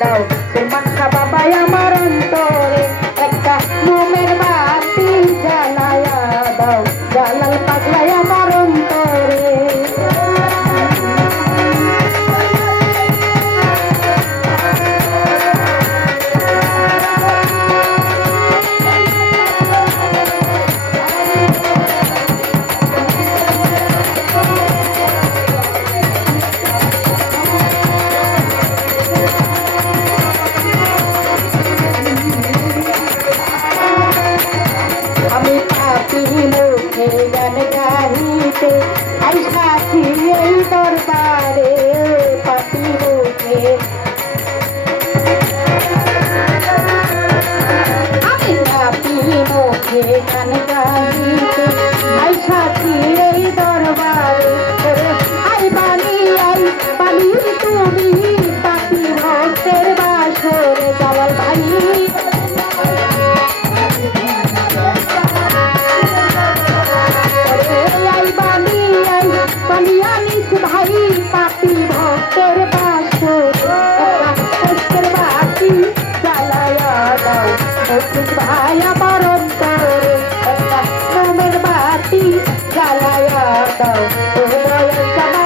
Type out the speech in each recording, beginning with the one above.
দাও। মাখা বাবা আমার অন্তরে একটা মোমের বাতি জ্বালায়া দাও। জ্বালাল পাগলায়া মুখে জ্বালায়া দাও ও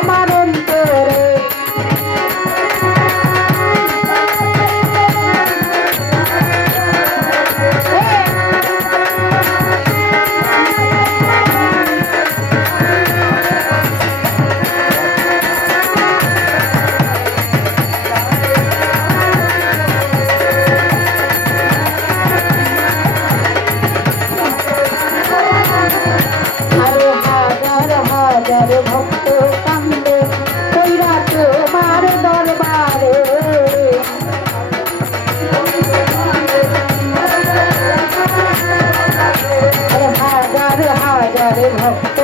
ভক্ত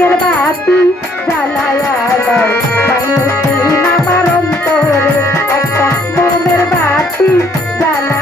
আশিকের বাতি জ্বালায়া দাও। মাইনুদ্দিন আমার অন্তরে একটা মনের বাতি জ্বালা